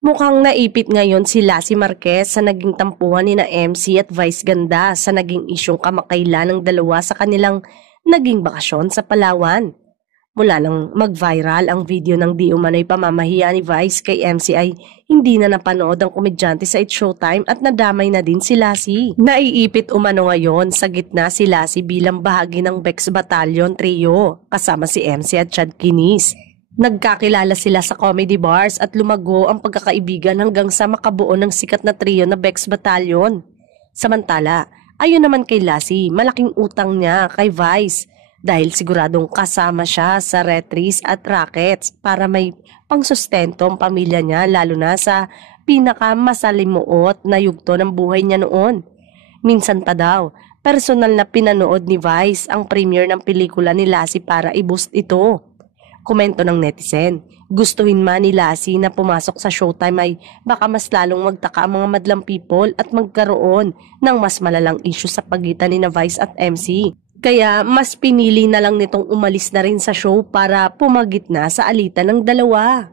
Mukhang naipit ngayon si Lassie Marquez sa naging tampuhan ni na MC at Vice Ganda sa naging isyong kamakailan ng dalawa sa kanilang naging bakasyon sa Palawan. Mula nang mag-viral ang video ng di umano'y pamamahiya ni Vice kay MC ay hindi na napanood ang komedyante sa It's Showtime at nadamay na din si Lassie. Naiipit umano ngayon sa gitna si Lassie bilang bahagi ng Bex Battalion Trio kasama si MC at Chad Kinis. Nagkakilala sila sa comedy bars at lumago ang pagkakaibigan hanggang sa makabuo ng sikat na trio na Bex Battalion. Samantala, ayon naman kay Lassie, malaking utang niya kay Vice dahil siguradong kasama siya sa Retris at Rackets para may pangsustento ang pamilya niya lalo na sa pinakamasalimuot na yugto ng buhay niya noon. Minsan pa daw, personal na pinanood ni Vice ang premiere ng pelikula ni Lassie para i-boost ito. Komento ng netizen, gustuhin man ni Lassie na pumasok sa Showtime ay baka mas lalong magtaka ang mga madlang people at magkaroon ng mas malalang issue sa pagitan ni na Vice at MC. Kaya mas pinili na lang nitong umalis na rin sa show para pumagitna sa alitan ng dalawa.